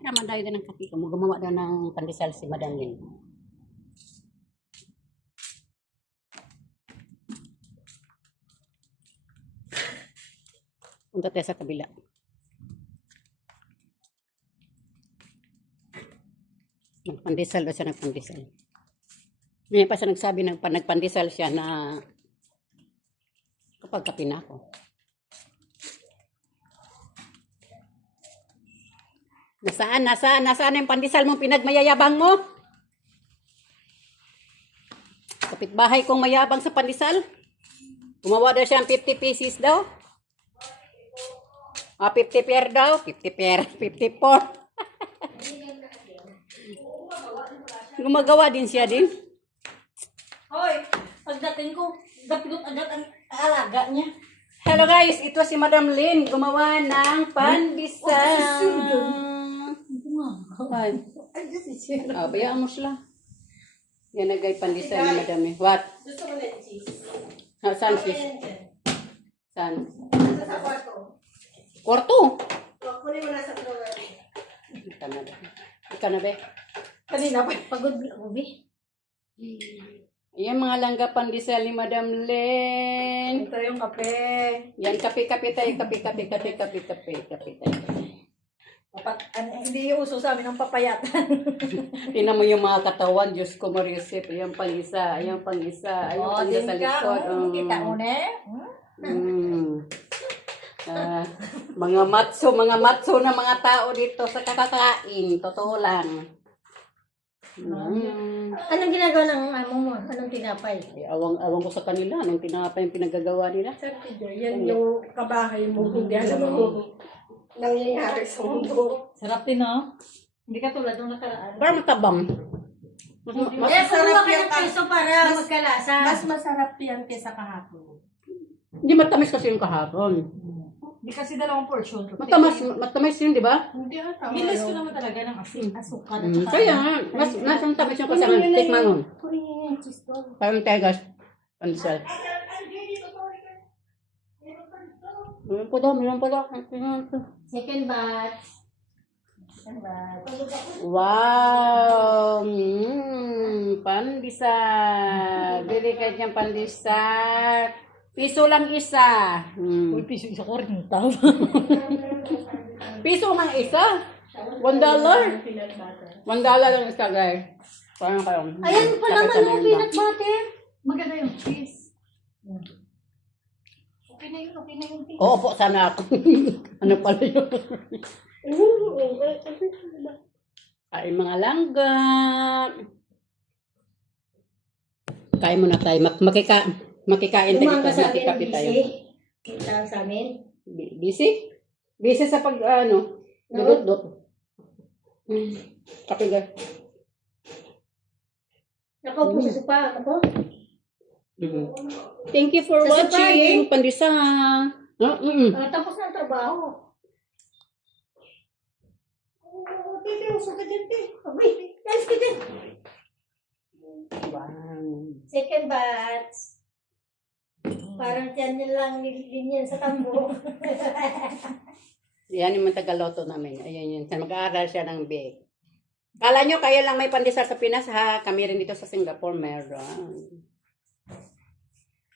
naman tayo din ng kape. Gumawa daw ng pandesal si Madam Lin. Punta tayo sa kabila. Nagpandesal daw siya, nagpandesal. Ngayon pa siya nagsabi, nagpandesal siya na kapag kape na ako. Nasaan yung pandesal mong pinagmayayabang mo? Kapitbahay kong mayabang sa pandesal. Gumawa daw siya ng 50 pieces daw. 50 pair daw. 50 pair. 54. Gumagawa din siya din. Hoy, pagdating ko, daplot agad ang alaga niya. Hello guys, ito si Madam Lin. Gumawa ng pandesal. Bayaan mo sila. Yan na guys, pandesal ni Madam Lin. What? Gusto mo na yung cheese? Saan sis? Saan? Sa kwarto. Kwarto? Kunin mo na sa drawer. Ika na be. Kanina pa. Pagod ako, Bi. Ayan mga langga pandesal ni Madam Lin. Ito yung kape. Yan, kape tayo. Kape tayo. Hindi yung uso sa amin ng papayatan. Tingnan mo yung mga katawan. Diyos ko, Mariusip. Ayan pang isa. Ayan pang isa sa likod. Kita mo na. Mga matso na mga tao dito sa kakakain. Totoo lang. Anong ginagawa ng amo mo? Anong tinapay? Awang ko sa kanila. Anong tinapay yung pinagagawa nila? Yan yung kabahay mo. Hindi alam mo nangyayari sa mundo. Sarap din, no? Hindi ka tulad nung nakaraan. Parang matabang. Kaya sarap yan peso para magkalasa. Mas masarap yan kaysa kahapon. Hindi matamis kasi yung kahapon. Hindi kasi dalawang portion. Matamis yun, di ba? Hindi ata. Milis ko naman talaga ng asukal. Kaya nga, mas tamis yung kasama. Tikman mo. Kunin niyo yung cheese doon. Parang tegas. Pandesal. Meron pa daw. Second batch. Wow! Pandesal. Bili ka dyan pandesal. Piso lang isa. Uy, piso isa ko rin. Piso lang isa? $1? $1 lang isa, guys. Parang kayo. Ayan pa naman yung peanut butter. Maganda yung cheese. Okay na yun. Oo po, sana ako. Ano pala yun? Ay, mga langga. Kain muna tayo. Makikain tayo. Makikapi tayo. Kita sa amin. Busy? Busy sa pag, dudot-dot. Kape ga. Nakaupo sa sopa ako. Thank you for Sa watching. Pandesal. Tapos na ang trabaho. Titi, usok ka dyan, Titi. Abay, kalis ka dyan. Wow. Second batch. Parang tiyan niya lang nililin yan sa tambo. Yan yung Tagaloto namin. Ayan yun. Mag-aaral siya ng bake. Kala nyo kayo lang may pandesal sa Pinas ha? Kami rin dito sa Singapore meron.